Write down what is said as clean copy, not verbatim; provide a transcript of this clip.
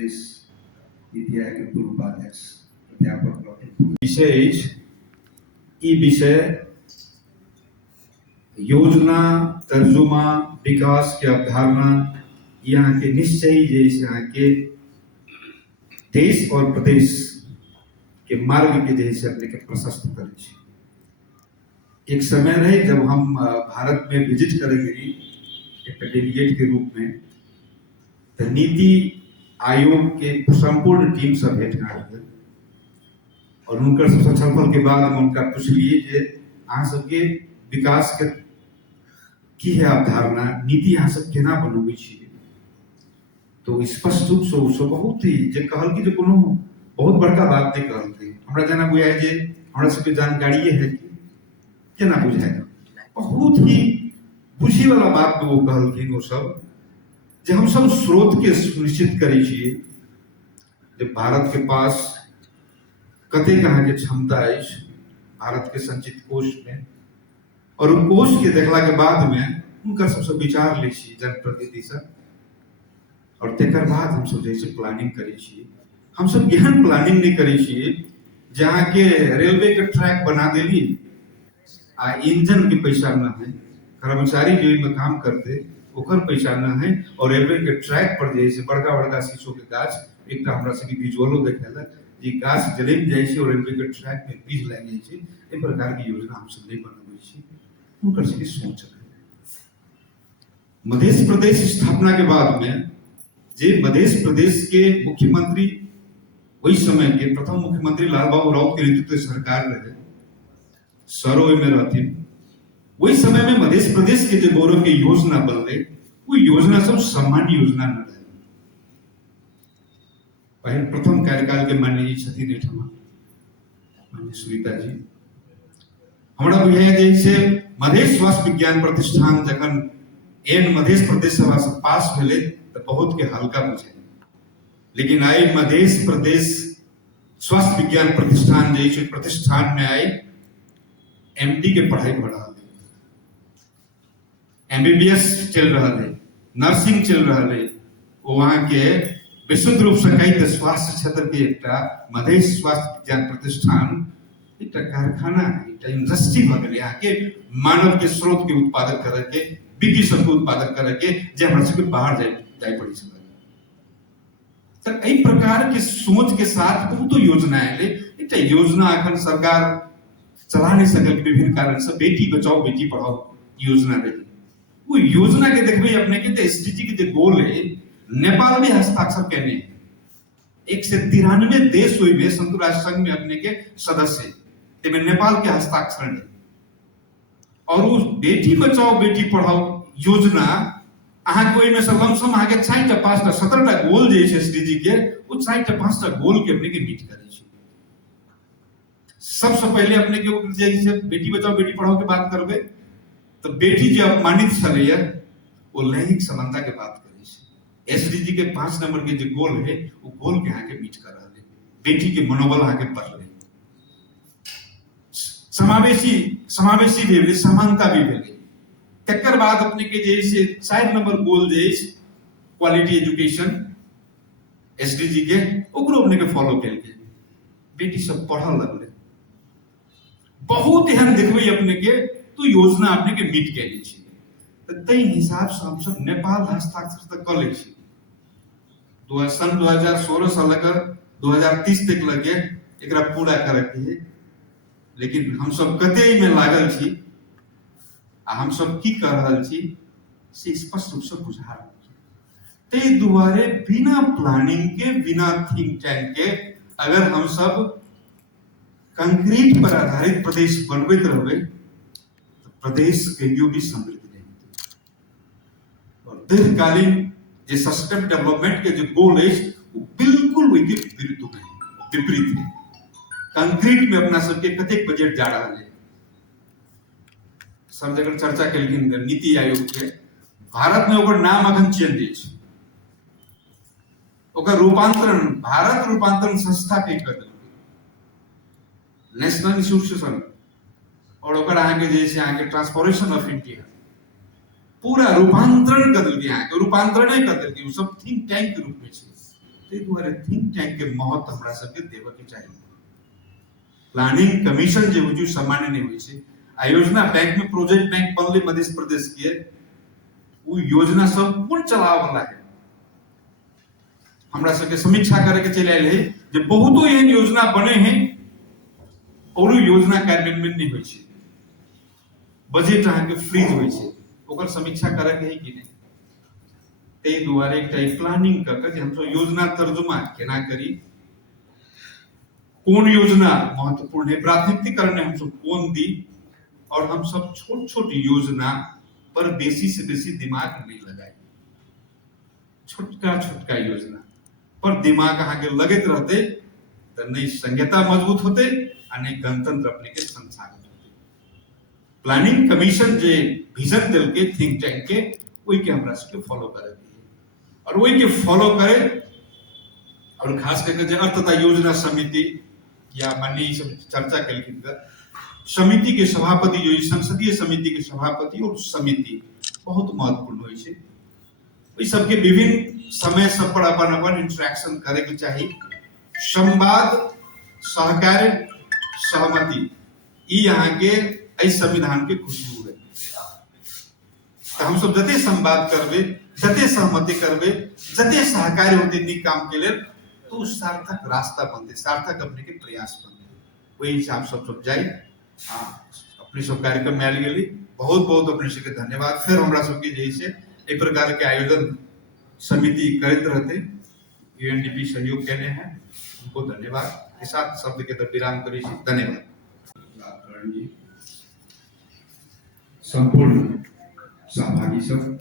प्रदेश नीति आयोग के पूर्व उपाध्यक्ष प्राध्यापक डॉक्टर विशेष ई विषय योजना तर्जुमा विकास के अवधारणा यहाँ के निश्चय जैसे यहाँ के देश और प्रदेश के मार्ग के जैसे अपने के प्रशस्त करे। एक समय रहे जब हम भारत में विजिट करेंगे एक डेलीगेट के रूप में, तो नीति आयोग के संपूर्ण टीम से भेंट कर और उनकर सबसे छलफल के बाद हम उनका पूछ लिए जे अहाँ सबके विकास के की है अवधारणा, नीति अहाँ सब केना बनबै छी। तो स्पष्ट रूप से बहुत ही जे कहल कि जे कोनो बहुत बड़का बात नहीं कहलकै, हमरा जना बुझाय जे हमरा सबके जानकारी है कि केना बुझाय, बहुत ही बुझी वाला बात वो कहलखिन। वो सब जे हम सब स्रोत के सुनिश्चित करै छियै जे भारत के पास कते कहाँ के क्षमता है भारत के संचित कोष में, और उन कोष के देखला के बाद में उनका सबसे विचार ले छी जनप्रतिनिधि से, और तेकर बाद हम सब जैसे प्लानिंग करै छियै। हम सब गहन प्लानिंग नहीं करै छियै जहाँ के रेलवे के ट्रैक बना देली आ इंजन के पैसा न है, कर्मचारी जो में काम करते ओकर पैसा न है, और रेलवे के ट्रैक पर जैसे बड़का बड़का शीशो के गाछ एक हमरा से विजुअलो देखेलक जे गाछ जलम जाय छै और रेलवे के ट्रैक में बीज लाग जाय छै। ए प्रकार की योजना हम सब नहीं बनबै छी, उनकर से सोच है। मध्य प्रदेश स्थापना के बाद में जे मध्य प्रदेश के मुख्यमंत्री वही समय के प्रथम मुख्यमंत्री लाल बाबू राउत के नेतृत्व सरकार रहे, सरो में रहती। वही समय में मध्य प्रदेश के जो गौरव के योजना बनले वो योजना सब सामान्य योजना न रहे। पहले प्रथम कार्यकाल के माननीय जी छथिन एठमा माननीय सुनीता जी, हमरा बुझाय जैसे मध्य स्वास्थ्य विज्ञान प्रतिष्ठान जखन एन मध्य प्रदेश सभा से पास भेले तो बहुत के हल्का बुझे, लेकिन आई मध्य प्रदेश स्वास्थ्य विज्ञान प्रतिष्ठान जैसे प्रतिष्ठान में आई एमडी के पढ़ाई हो रहा है, एमबीबीएस चल रहा है, नर्सिंग चल रहा है। वहाँ के विशुद्ध रूप से कई स्वास्थ्य क्षेत्र के एक मध्य स्वास्थ्य विज्ञान प्रतिष्ठान एक कारखाना है, एक इंडस्ट्री भ गए। यहाँ के मानव के स्रोत के उत्पादन करके विधि सब के उत्पादन करके जे हमरा सबके बाहर जाय पड़ी छै। तो कई प्रकार के सोच के साथ बहुत योजना है। एक योजना अखन सरकार चला नहीं सकल विभिन्न कारण से, बेटी बचाओ बेटी पढ़ाओ योजना रही। वो योजना के देखबे अपने के तो एसडीजी के जो गोल है नेपाल में हस्ताक्षर करने 193 देश हुई में संयुक्त राष्ट्र संघ में अपने के सदस्य ते में नेपाल के हस्ताक्षर है। और उस बेटी बचाओ बेटी पढ़ाओ योजना अहाँ कोई में से लमसम आगे 60 5 17 गोल जे छै एसडीजी के वो 60 5 गोल के अपने के मीट करे छै। सबसे पहले अपने के जैसे बेटी बचाओ बेटी पढ़ाओ के बात करबे तो बेटी जो अपमानित छलैया वो लैंगिक समानता के बात करे छै। एसडीजी के 5 नंबर के जो गोल है वो गोल के यहाँ के मीट कर रहे, बेटी के मनोबल यहाँ के बढ़ रहे, समावेशी भी भेले, समानता भी भेले। तकर बाद अपने के जैसे 4 नंबर गोल जैसे क्वालिटी एजुकेशन एसडीजी के ओकरो अपने के फॉलो कैल के बेटी सब पढ़ल लगले। बहुत एहन देखबे अपने के तो योजना अपने के मीट कैले छी। तो तई हिसाब से हम सब नेपाल हस्ताक्षर तक कर ले छी। सन 2016 से लेकर 2030 तक लगे एकरा पूरा करे के, लेकिन हम सब कते में लागल छी आ हम सब की कर रहल छी से स्पष्ट रूप से बुझा रहल छी। ते दुआरे बिना प्लानिंग के बिना थिंक टैंक के अगर हम सब कंक्रीट पर आधारित प्रदेश बनबैत रहबै तो प्रदेश कहियो भी समृद्ध नहीं होते। और दीर्घकालीन जो सस्टेनेबल डेवलपमेंट के जो गोल है वो बिल्कुल वही विपरीत है। कंक्रीट में अपना सबके कतेक बजट जा रहा है। सब जगह चर्चा केलखिन नीति आयोग के, भारत में ओकर नाम अखन चेंज है, ओकर रूपांतरण भारत रूपांतरण संस्था के कर नेशनल इंस्टीट्यूशन, और ओकर आगे जैसे आगे ट्रांसफॉर्मेशन ऑफ इंडिया पूरा रूपांतरण कर दिया है। रूपांतरण कर दिया सब थिंक टैंक के रूप में ते दुआरे थिंक टैंक के महत्व हमरा सबके देबे के चाहिए। प्लानिंग कमीशन जे हो सामान्य नहीं होइ छै। आ योजना बैंक में प्रोजेक्ट बैंक बनले मध्य प्रदेश के, वो योजना सब कोन चलावे वाला है, हमरा सबके समीक्षा करे के चले आयल है जे बहुतो एहन योजना बने हैं और योजना कार्यान्वयन नहीं होइ छै, बजट अहाँ के फ्रीज होइ छै, ओकर समीक्षा करे के है कि नहीं। ते दुआरे एकटा प्लानिंग करके जे हम सब योजना तर्जुमा केना करी, कौन योजना महत्वपूर्ण है, प्राथमिकताकरण हम सब कौन दी, और हम सब छोट छोट योजना पर बेसी से बेसी दिमाग नहीं लगाए। छोटका छोटका योजना पर दिमाग अहाँ के लगत रहते तो नहीं संहिता मजबूत होते और नहीं गणतंत्र अपने के संचालित होते। प्लानिंग कमीशन जे विजन दिल के थिंक टैंक के वही के हमरा सबके फॉलो करे और वही के फॉलो करे। और खास करके जो अर्थ तथा योजना समिति या माननीय सब चर्चा कलखिन समिति के सभापति जो संसदीय समिति के सभापति और समिति बहुत महत्वपूर्ण होइ छै। ओइ सबके विभिन्न समय सब पर अपन अपन इंटरेक्शन करे के चाहिए। संवाद, सहकार, सहमति ई यहाँ के एहि संविधान के खुशबू है। तो हम सब जते संवाद करबे, जते सहमति करबे, जते सहकारी होते नीक काम के लिए, तो सार्थक रास्ता बनते, सार्थक अपने के प्रयास बनते। वही हिसाब सब जाए। हाँ, अपने सब कार्यक्रम में आयल गेली, बहुत बहुत अपने सबके धन्यवाद। फिर हमरा सबके जैसे एक प्रकार के आयोजन समिति करते रहते, यूएनडीपी सहयोग केने हैं, उनको धन्यवाद के साथ शब्द के तो विराम करी। धन्यवाद। संपूर्ण सहभागी सब